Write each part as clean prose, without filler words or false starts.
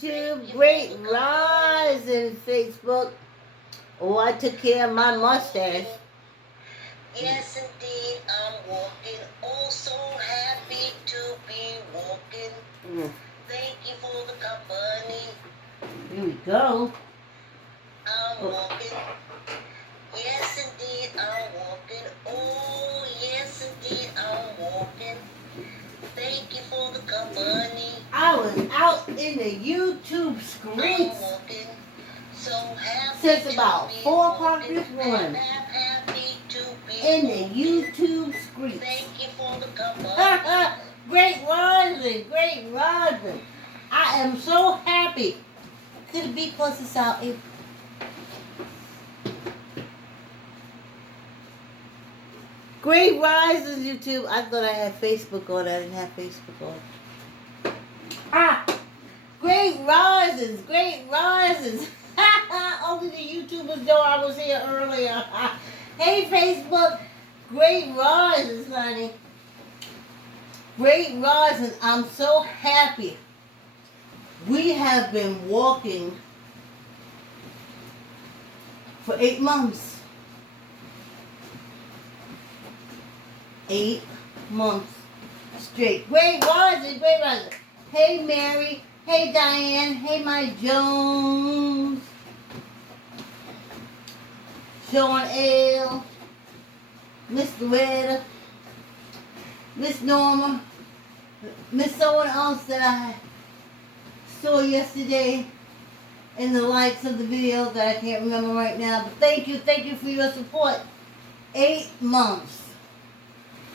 YouTube. Great rise in Facebook. Oh, I took care of my mustache. Yes, indeed, I'm walking. Oh, so happy to be walking. Thank you for the company. Here we go. I'm walking. Yes, indeed, I'm walking. Oh, yes, indeed, I'm walking. Thank you for the company. I was out in the YouTube streets I'm walking. So happy since about 4 o'clock this morning. Happy to be In the walking. YouTube streets. Thank you for the company. Great rising, great rising. I am so happy. Could it be close to South April? Great rises, YouTube. I thought I had Facebook on. I didn't have Facebook on. Great rises, great rises. Only the YouTubers know I was here earlier. Hey, Facebook. Great rises, honey. Great rising. I'm so happy. We have been walking for 8 months. 8 months straight. Great rising, great rising. Hey, Mary. Hey, Diane. Hey, my Jones. Sean L. Miss Loretta. Miss Norma. Miss someone else that I saw yesterday in the likes of the video that I can't remember right now. But thank you for your support. 8 months.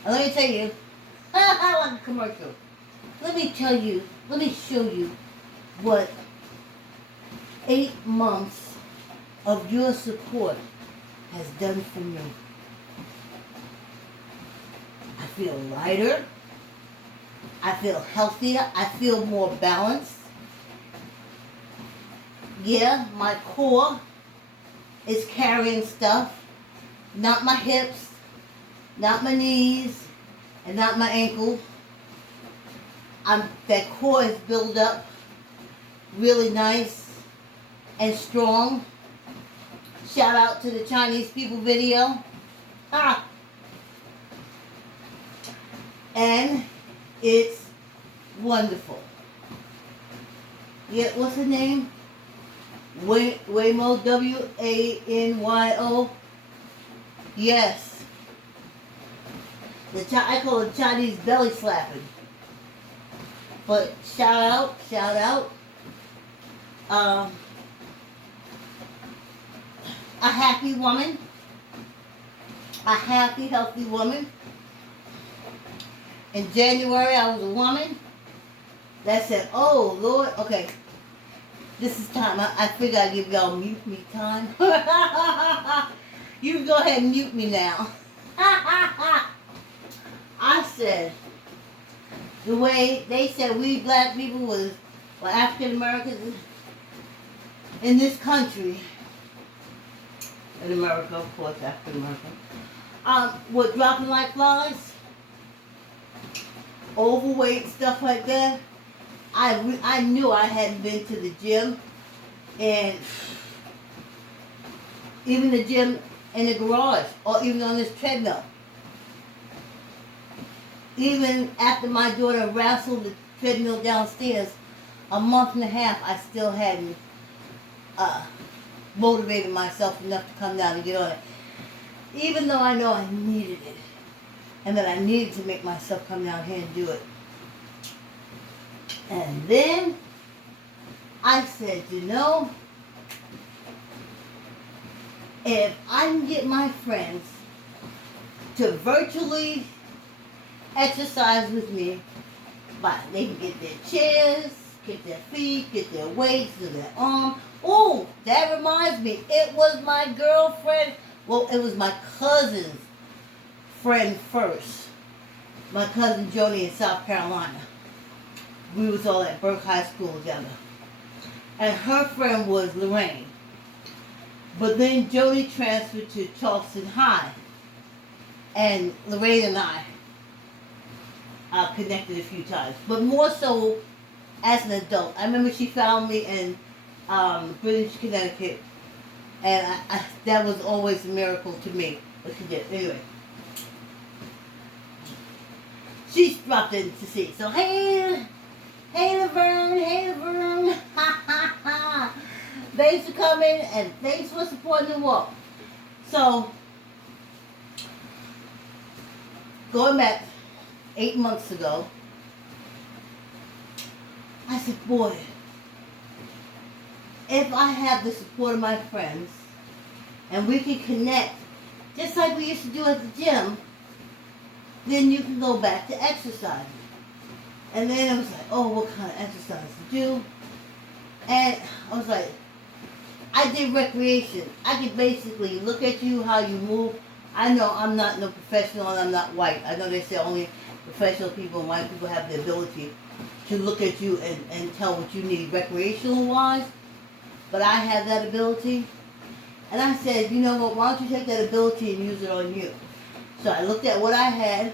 And let me tell you, I like a commercial. Let me show you what 8 months of your support has done for me. I feel lighter. I feel healthier. I feel more balanced. Yeah, my core is carrying stuff. Not my hips, not my knees, and not my ankles. That core is built up really nice and strong. Shout out to the Chinese people video. And it's wonderful. Yeah, what's her name? Waymo, W-A-N-Y-O. Yes. I call it Chinese belly slapping. But shout out. A happy woman. A happy, healthy woman. In January, I was a woman that said, oh, Lord, okay, this is time. I figure I'd give y'all mute me time. You can go ahead and mute me now. I said, the way they said we black people was, well, African Americans in this country, in America, of course, African American, were dropping like flies, overweight, stuff like that. I knew I hadn't been to the gym, and even the gym in the garage, or even on this treadmill. Even after my daughter wrestled the treadmill downstairs, a month and a half, I still hadn't motivated myself enough to come down and get on it. Even though I know I needed it, and that I needed to make myself come down here and do it. And then I said, you know, if I can get my friends to virtually exercise with me, but they can get their chairs, get their feet, get their weights, do their arms. Oh, that reminds me, it was my girlfriend, well, it was my cousin's friend first. My cousin Jody in South Carolina. We was all at Burke High School together. And her friend was Lorraine. But then Jody transferred to Charleston High. And Lorraine and I connected a few times. But more so as an adult. I remember she found me in Greenwich, Connecticut, and that was always a miracle to me. What she did. Anyway, she dropped in to see. So hey Laverne, ha ha ha. Thanks for coming and thanks for supporting the walk. So going back 8 months ago, I said, boy, if I have the support of my friends and we can connect just like we used to do at the gym, then you can go back to exercising. And then it was like, oh, what kind of exercise to do? And I was like, I did recreation. I could basically look at you, how you move. I know I'm not no professional and I'm not white. I know they say only professional people and white people have the ability to look at you and tell what you need recreational wise. But I have that ability. And I said, you know what, why don't you take that ability and use it on you? So I looked at what I had,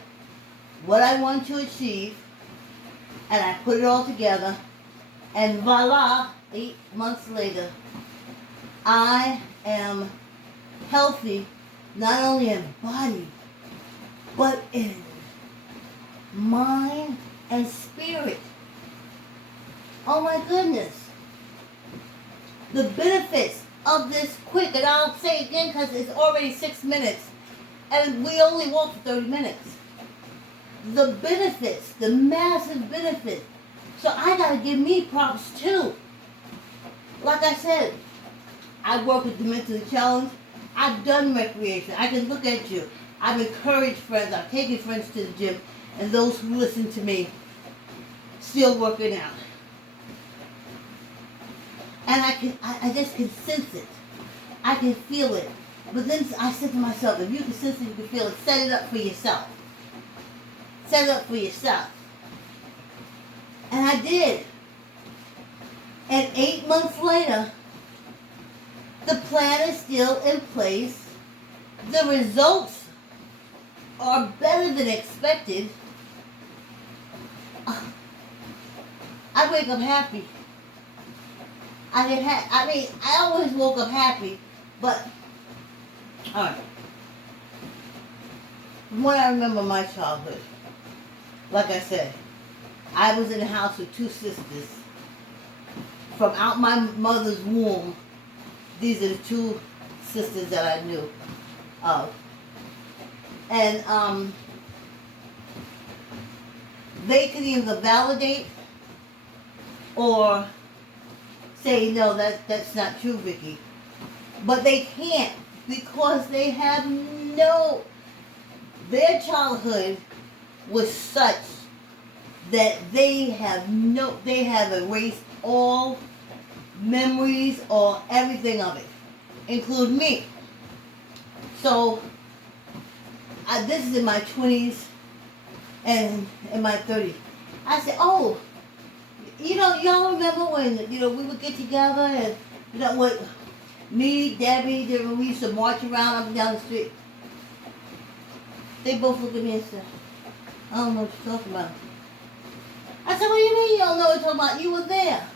what I wanted to achieve, and I put it all together. And voila, 8 months later, I am healthy, not only in body, but in mind and spirit. Oh my goodness. The benefits of this quick, and I'll say it again because it's already 6 minutes, and we only walk for 30 minutes. The benefits, the massive benefits. So I gotta give me props too. Like I said, I work with the mentally challenged. I've done recreation. I can look at you. I've encouraged friends. I've taken friends to the gym, and those who listen to me still working out. And I just can sense it. I can feel it. But then I said to myself, if you can sense it, you can feel it, set it up for yourself. Set it up for yourself. And I did. And 8 months later, the plan is still in place. The results are better than expected. I wake up happy. I always woke up happy, but alright. From what I remember my childhood, like I said, I was in a house with 2 sisters. From out my mother's womb, these are the 2 sisters that I knew of. And they could either validate or say, no, that's not true, Vicky. But they can't, because they have their childhood was such that they have erased all memories or everything of it, including me. So, this is in my 20s and in my 30s. I said, oh, y'all remember when, we would get together and, what me, Debbie, we used to march around up and down the street. They both looked at me and said, I don't know what you're talking about. I said, what do you mean you don't know what you're talking about? You were there.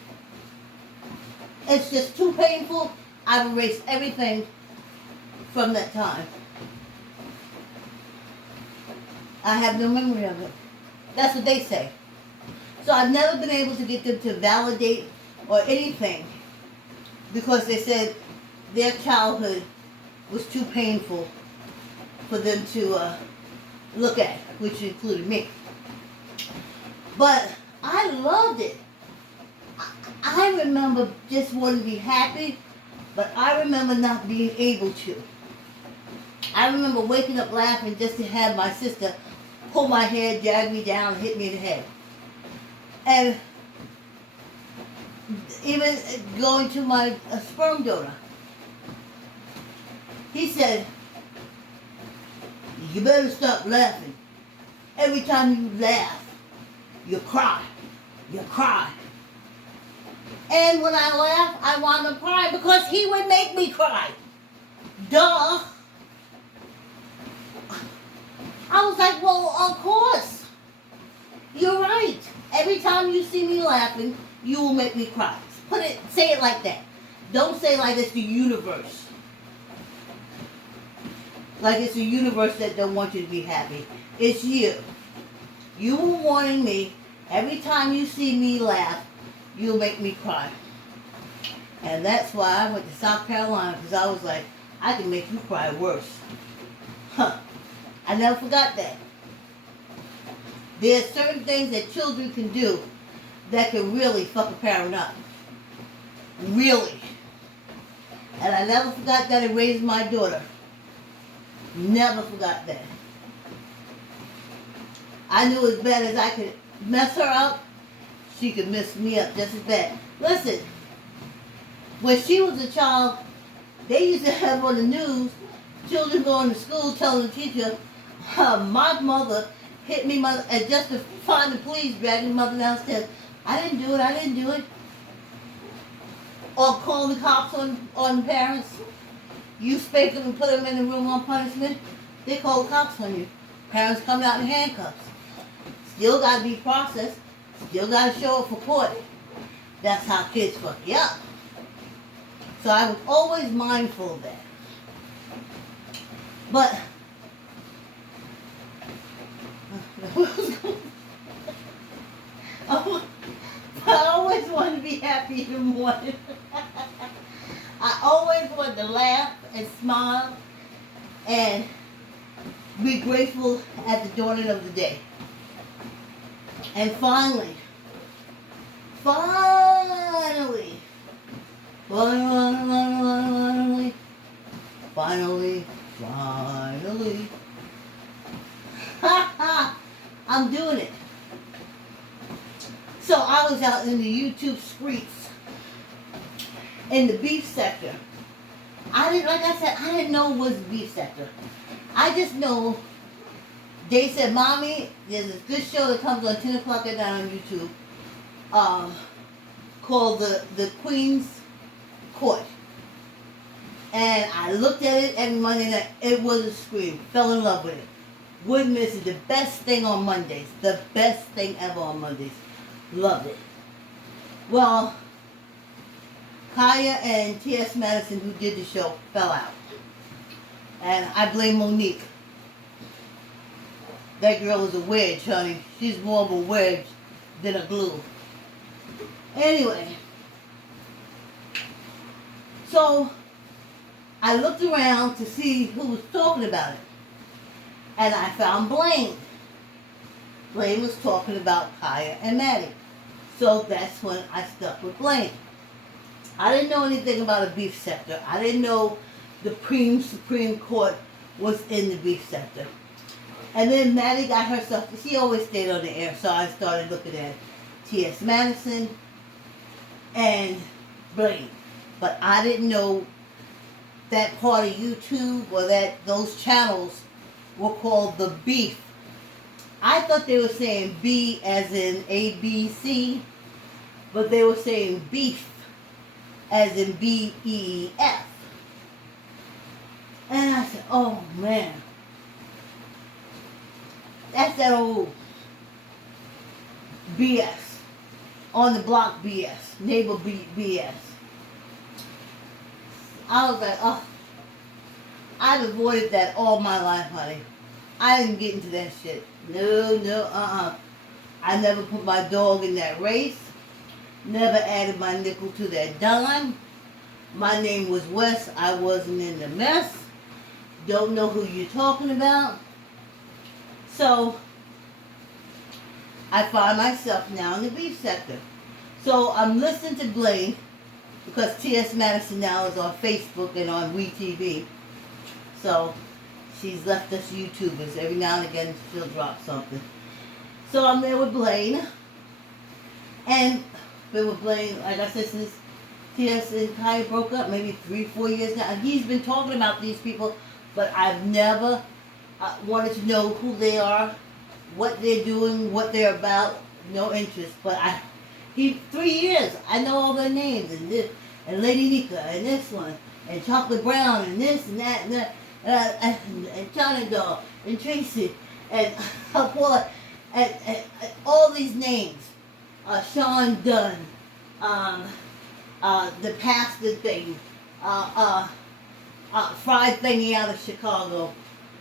It's just too painful. I've erased everything from that time. I have no memory of it. That's what they say. So I've never been able to get them to validate or anything because they said their childhood was too painful for them to look at, which included me. But I loved it. I remember just wanting to be happy, but I remember not being able to. I remember waking up laughing just to have my sister pull my hair, drag me down, and hit me in the head. And even going to my sperm donor, he said, you better stop laughing. Every time you laugh, you cry. You cry. And when I laugh, I want to cry because he would make me cry. Duh. I was like, well, of course. You're right. Every time you see me laughing, you will make me cry. Say it like that. Don't say like it's the universe. Like it's the universe that don't want you to be happy. It's you. You were warning me, every time you see me laugh, you'll make me cry. And that's why I went to South Carolina, because I was like, I can make you cry worse. Huh. I never forgot that. There's certain things that children can do that can really fuck a parent up. Really. And I never forgot that in raising my daughter. Never forgot that. I knew as bad as I could mess her up, she could mess me up just as bad. Listen, when she was a child, they used to have on the news, children going to school telling the teacher, my mother hit me, and just to find the police dragging mother downstairs. I didn't do it. Or calling the cops on parents. You spank them and put them in the room on punishment. They call the cops on you. Parents coming out in handcuffs. Still got to be processed. Still got to show up for court. That's how kids fuck you up. So I was always mindful of that. But I always wanted to be happy in the morning. I always wanted to laugh and smile and be grateful at the dawning of the day. And finally, I'm doing it. So I was out in the YouTube streets in the beef sector. I didn't know it was the beef sector. I just know they said, Mommy, there's this good show that comes on 10 o'clock at night on YouTube called the Queen's Court. And I looked at it every Monday night. It was a scream. Fell in love with it. Wouldn't miss it. The best thing on Mondays. The best thing ever on Mondays. Loved it. Well, Kaya and T.S. Madison, who did the show, fell out. And I blame Monique. That girl is a wedge, honey. She's more of a wedge than a glue. Anyway. So, I looked around to see who was talking about it. And I found Blaine. Blaine was talking about Kaya and Maddie. So that's when I stuck with Blaine. I didn't know anything about a beef sector. I didn't know the Supreme Court was in the beef sector. And then Maddie got herself, she always stayed on the air, so I started looking at T.S. Madison and Blaine. But I didn't know that part of YouTube or that those channels were called the beef. I thought they were saying B as in ABC, but they were saying beef as in B-E-E-F. And I said, oh man, that's that old BS, on the block BS, neighbor BS. I was like, oh, I've avoided that all my life, honey. I didn't get into that shit. No, I never put my dog in that race. Never added my nickel to that dime. My name was Wes. I wasn't in the mess. Don't know who you're talking about. So, I find myself now in the beef sector. So, I'm listening to Blaine because T.S. Madison now is on Facebook and on WeTV. So, she's left us YouTubers. Every now and again, she'll drop something. So, I'm there with Blaine. And been with Blaine, like I said, since T.S. and Kaya broke up, maybe 3-4 years now. And he's been talking about these people, but I've never wanted to know who they are, what they're doing, what they're about. No interest. But 3 years, I know all their names, and this, and Lady Nika, and this one, and Chocolate Brown, and this, and that, and that, and China Doll, and Tracy, and Paula, and all these names. Sean Dunn, the pastor thing, fried thingy out of Chicago.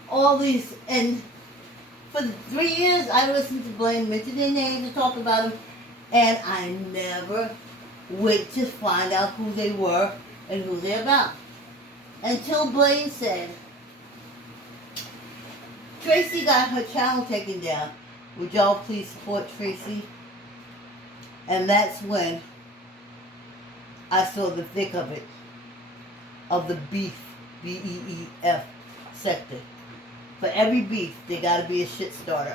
All these, and for 3 years I listened to Blaine, mention their names and talk about them, and I never went to find out who they were and who they're about. Until Blaine said, Tracy got her channel taken down. Would y'all please support Tracy? And that's when I saw the thick of it, of the beef, B-E-E-F sector. For every beef, there gotta be a shit starter.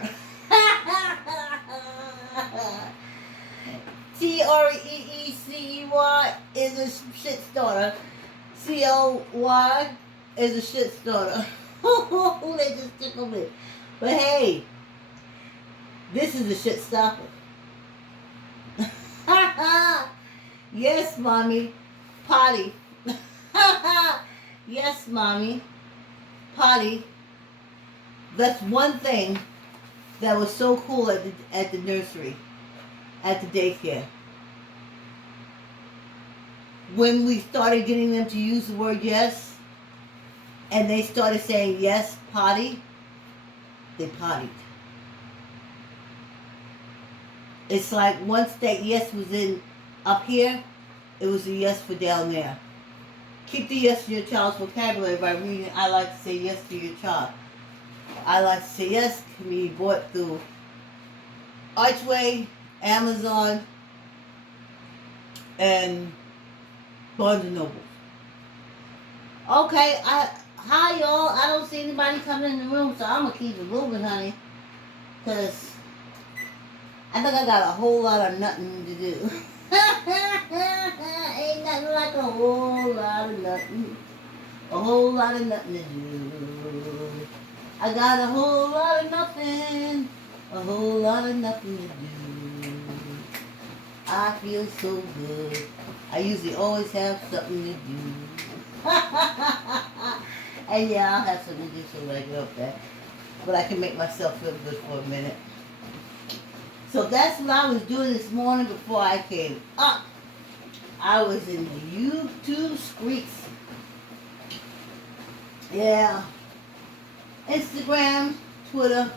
T-R-E-E-C-E-Y is a shit starter. C-O-Y is a shit starter. They just tickle me. But hey, this is a shit stopper. Yes, mommy. Potty. Yes, mommy. Potty. That's one thing that was so cool at the nursery, at the daycare. When we started getting them to use the word yes, and they started saying yes, potty, they pottied. It's like once that yes was in up here, it was a yes for down there. Keep the yes in your child's vocabulary by reading I like to say yes to your child. I like to say yes can be bought through Archway, Amazon, and Barnes and Noble. Okay, hi y'all. I don't see anybody coming in the room, so I'm gonna keep it moving, honey. Cause I think I got a whole lot of nothing to do. Ain't nothing like a whole lot of nothing. A whole lot of nothing to do. I got a whole lot of nothing. A whole lot of nothing to do. I feel so good. I usually always have something to do. And yeah, I'll have something to do so when I get up there. But I can make myself feel good for a minute. So that's what I was doing this morning before I came up. I was in the YouTube streets. Yeah. Instagram, Twitter.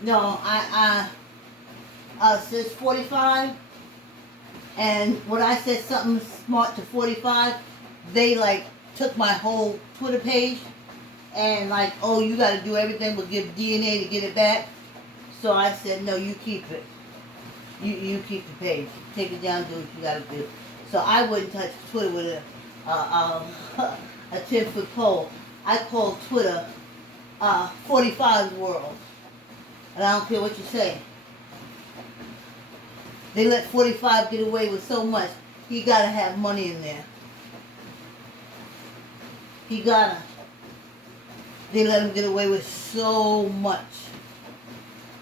No, I since 45. And when I said something smart to 45, they like took my whole Twitter page and like, oh, you got to do everything but give DNA to get it back. So I said, no, you keep it. You keep the page. Take it down, do what you got to do. So I wouldn't touch Twitter with a 10-foot pole. I call Twitter 45's world. And I don't care what you say. They let 45 get away with so much. He got to have money in there. He got to. They let him get away with so much.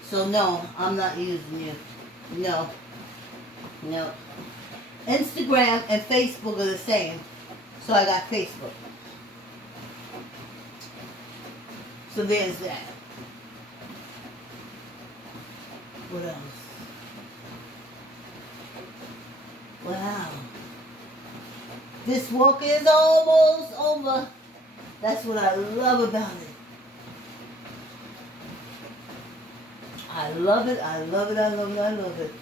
So no, I'm not using you. No. No. Instagram and Facebook are the same. So I got Facebook. So there's that. What else? Wow. This walk is almost over. That's what I love about it. I love it, I love it, I love it, I love it.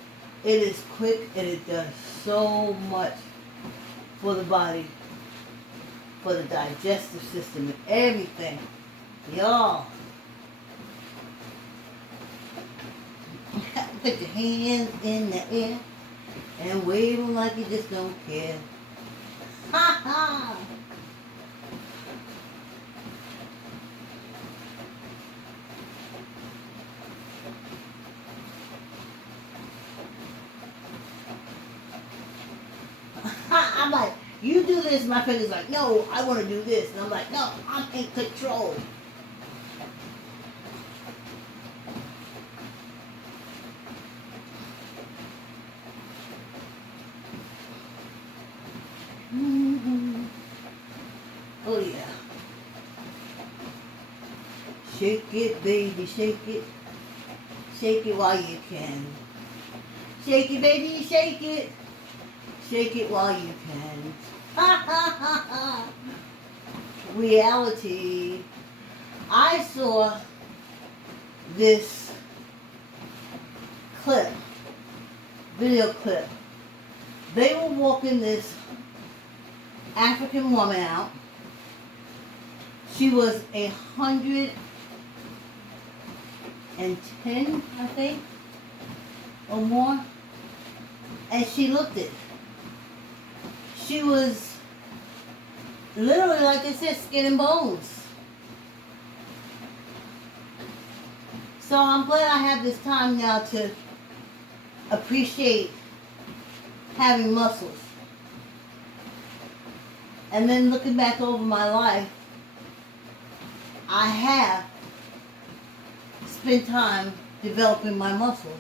It is quick and it does so much for the body, for the digestive system and everything. Y'all. Put your hands in the air and wave them like you just don't care. Ha ha! I'm like, you do this. My friend is like, no, I want to do this. And I'm like, no, I'm in control. Mm-hmm. Oh, yeah. Shake it, baby, shake it. Shake it while you can. Shake it, baby, shake it. Shake it while you can. Reality. I saw this video clip. They were walking this African woman out. She was 110, I think, or more. And she looked it. She was literally, like I said, skin and bones. So I'm glad I have this time now to appreciate having muscles. And then looking back over my life, I have spent time developing my muscles.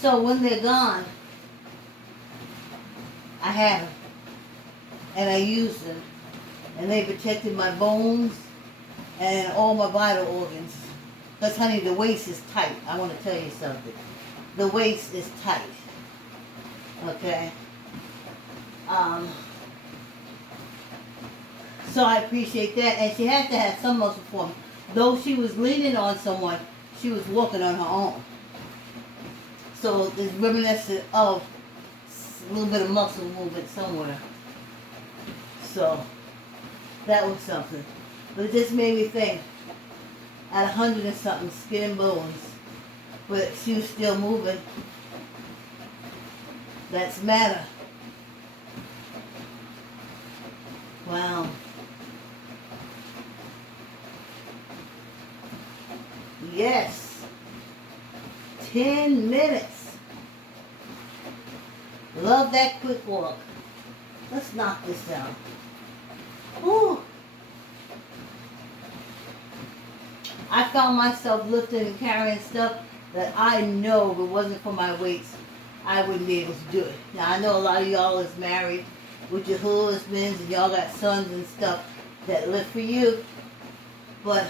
So when they're gone, I have them. And I use them. And they protected my bones and all my vital organs. Because, honey, the waist is tight. I want to tell you something. The waist is tight. Okay? So I appreciate that. And she had to have some muscle form. Though she was leaning on someone, she was walking on her own. So it's reminiscent of a little bit of muscle movement somewhere. So that was something. But it just made me think, at 100 and something, skin and bones, but she was still moving. That's matter. Wow. Yes. 10 minutes. Love that quick walk. Let's knock this down. Ooh. I found myself lifting and carrying stuff that I know if it wasn't for my weights, I wouldn't be able to do it. Now, I know a lot of y'all is married with your husbands and y'all got sons and stuff that live for you. But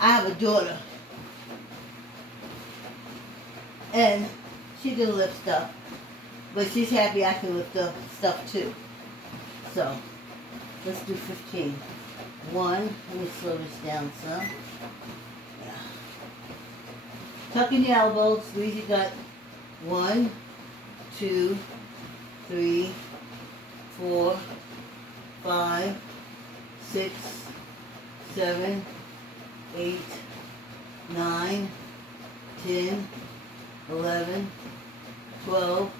I have a daughter. And she can lift stuff. But she's happy I can lift up stuff too. So, let's do 15. 1, let me slow this down some. Yeah. Tuck in the elbows, squeeze your gut. 1, 2, 3, 4, 5, 6, 7, 8, 9, 10, 11, 12,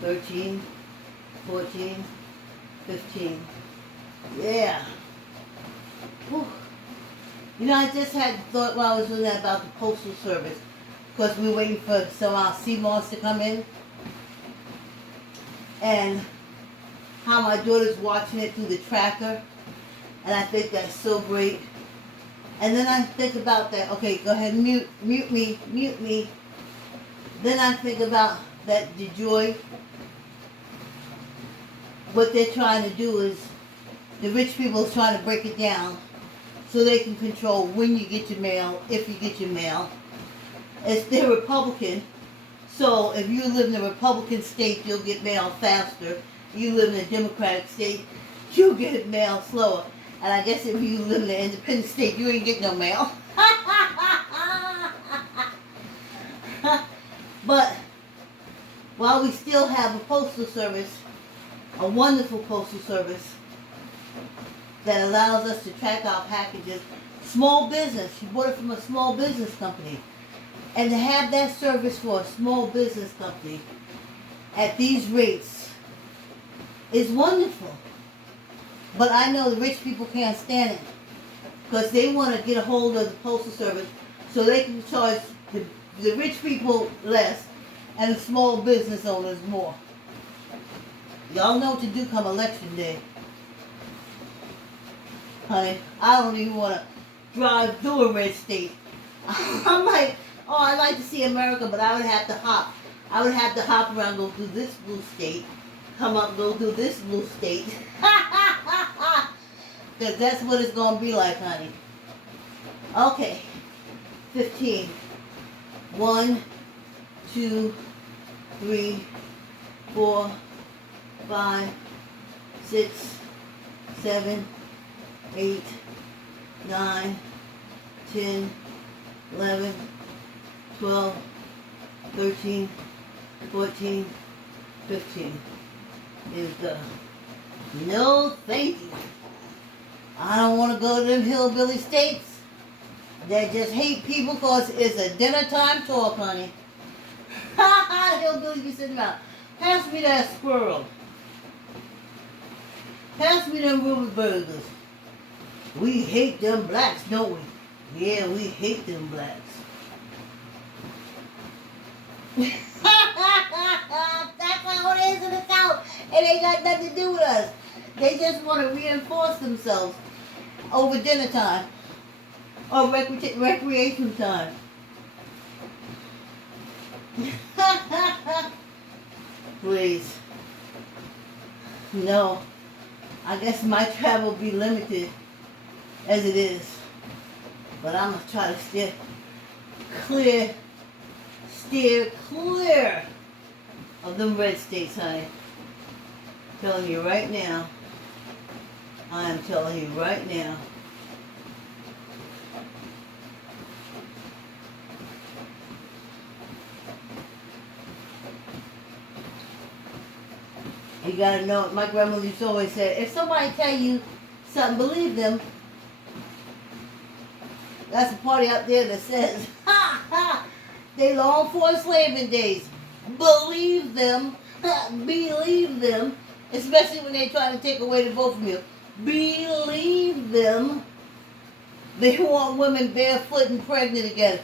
13, 14, 15. Yeah. Whew. You know, I just had thought while I was doing that about the Postal Service, because we were waiting for some of our CMOS to come in, and how my daughter's watching it through the tracker, and I think that's so great. And then I think about that, okay, go ahead and mute me. Then I think about that the joy, what they're trying to do is, the rich people is trying to break it down so they can control when you get your mail, if you get your mail. They're Republican, so if you live in a Republican state, you'll get mail faster. You live in a Democratic state, you'll get mail slower. And I guess if you live in an independent state, you ain't get no mail. But while we still have a postal service, a wonderful postal service that allows us to track our packages, small business, she bought it from a small business company. And to have that service for a small business company at these rates is wonderful. But I know the rich people can't stand it because they want to get a hold of the postal service so they can charge the rich people less and the small business owners more. Y'all know what to do come election day. Honey, I don't even want to drive through a red state. I'm like, oh, I'd like to see America, but I would have to hop. I would have to hop around, go through this blue state, come up, go through this blue state. Because that's what it's going to be like, honey. Okay. 15. 1, 2, 3, 4, 5, 6, 7, 8, 9, 10, 11, 12, 13, 14, 15 is the no thank you. I don't want to go to them hillbilly states that just hate people because it's a dinner time talk, honey. Ha ha, hillbillies be sitting around. Pass me that squirrel. Pass me them Ruby burgers. We hate them blacks, don't we? Yeah, we hate them blacks. That's how it is in the South. It ain't got nothing to do with us. They just want to reinforce themselves over dinner time or recreation time. Please. No. I guess my travel will be limited as it is. But I'm going to try to steer clear of them red states, honey. I'm telling you right now. I am telling you right now. You gotta know, my grandmother used to always say, if somebody tell you something, believe them. That's a party out there that says, ha ha, they long for enslavement days. Believe them. Believe them. Especially when they try to take away the vote from you. Believe them. They want women barefoot and pregnant again.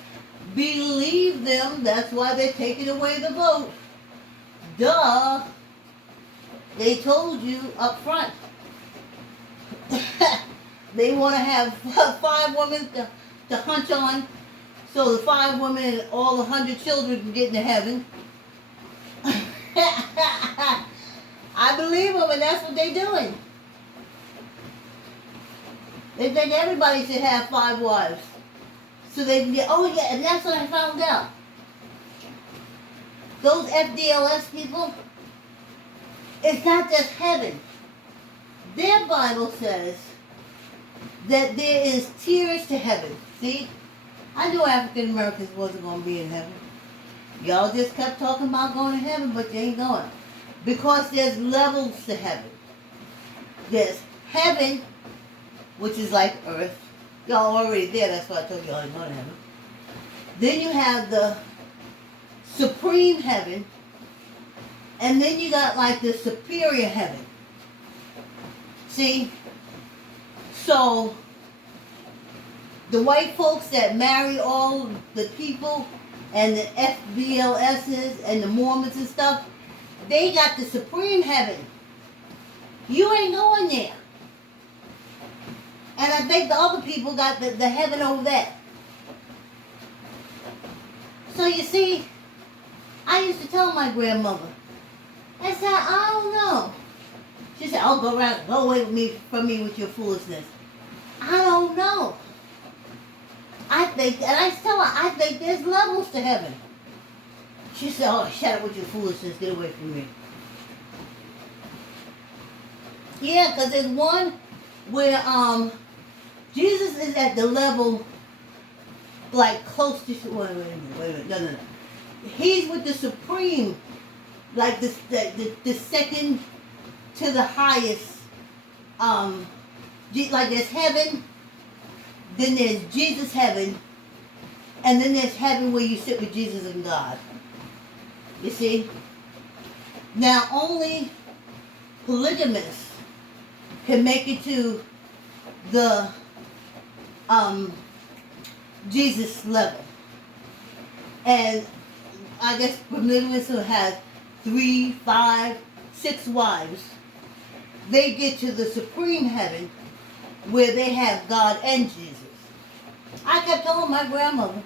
Believe them. That's why they're taking away the vote. Duh. They told you up front. They want to have 5 women to hunch on, so the 5 women and all the 100 children can get into heaven. I believe them, and that's what they're doing. They think everybody should have 5 wives, so they can get. Oh yeah, and that's what I found out. Those FDLS people. It's not just heaven. Their Bible says that there is tiers to heaven. See? I knew African Americans wasn't going to be in heaven. Y'all just kept talking about going to heaven, but you ain't going. Because there's levels to heaven. There's heaven, which is like earth. Y'all already there, that's why I told y'all ain't going to heaven. Then you have the supreme heaven. And then you got like the superior heaven. See? So, the white folks that marry all the people and the FBLSs and the Mormons and stuff, they got the supreme heaven. You ain't going there. And I think the other people got the heaven over there. So you see, I used to tell my grandmother, I said, I don't know. She said, oh, go away from me with your foolishness. I don't know. I think there's levels to heaven. She said, oh, shut up with your foolishness, get away from me. Yeah, because there's one where Jesus is at the level, like close to, wait a minute, no. He's with the supreme, like the second to the highest, like there's heaven, then there's Jesus heaven, and then there's heaven where you sit with Jesus and God. You see? Now only polygamists can make it to the Jesus level. And I guess polygamists who have 3, 5, 6 wives, they get to the supreme heaven where they have God and Jesus. I kept telling my grandmother,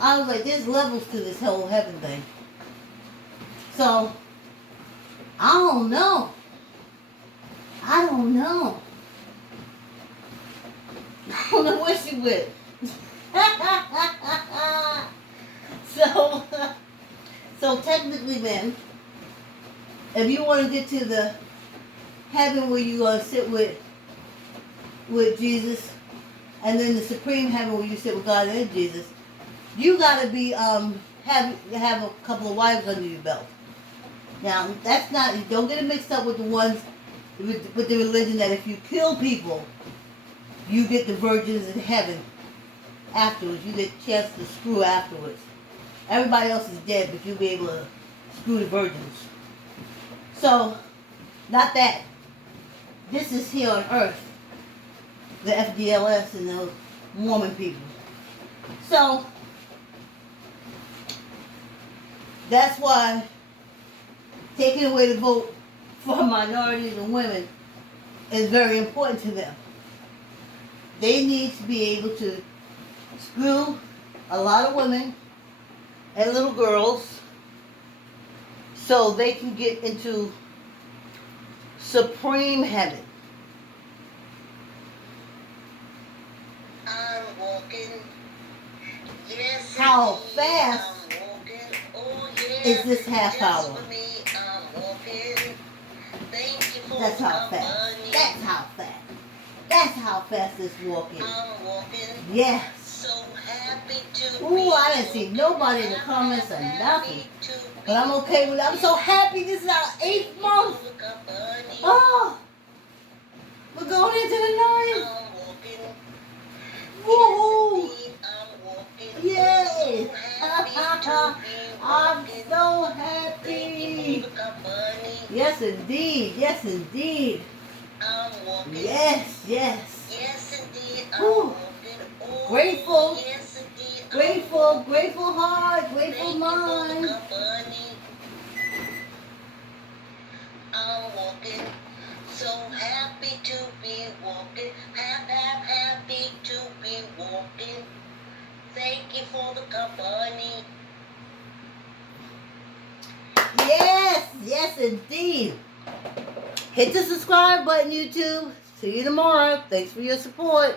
I was like, there's levels to this whole heaven thing. So, I don't know. I don't know where she went. So technically then, if you want to get to the heaven where you're going to sit with Jesus, and then the supreme heaven where you sit with God and Jesus, you got to be have a couple of wives under your belt. Now that's not, don't get it mixed up with the ones with the religion that if you kill people, you get the virgins in heaven afterwards. You get a chance to screw afterwards. Everybody else is dead, but you'll be able to screw the virgins. So, not that. This is here on earth. The FDLS and the Mormon people. So, that's why taking away the vote for minorities and women is very important to them. They need to be able to screw a lot of women and little girls so they can get into supreme heaven. I'm walking. Yes, How indeed, fast I'm walking. Oh, yeah. is this half Just hour? for me, I'm walking. Thank you for That's the how fast. company. That's how fast. That's how fast this walk is. I'm walking. Yes. So happy to be Ooh, I didn't see walking. nobody in the comments or nothing. But I'm okay with it. I'm so happy this is our 8th month. Oh, we're going into the 9th. I'm walking. Woohoo! Yes, indeed, I'm walking. Yay! So happy to be I'm walking. so Thank you happy. for the company. Yes, indeed. Yes, indeed. I'm walking. Yes, yes. Yes, indeed, I'm Whew. walking. Oh, Grateful. yes, indeed, I'm Grateful, walking. grateful heart, grateful Thank you for the mind. company. I'm walking. So happy to be walking. Happy to be walking. Thank you for the company. Yes, yes, indeed. Hit the subscribe button, YouTube. See you tomorrow. Thanks for your support.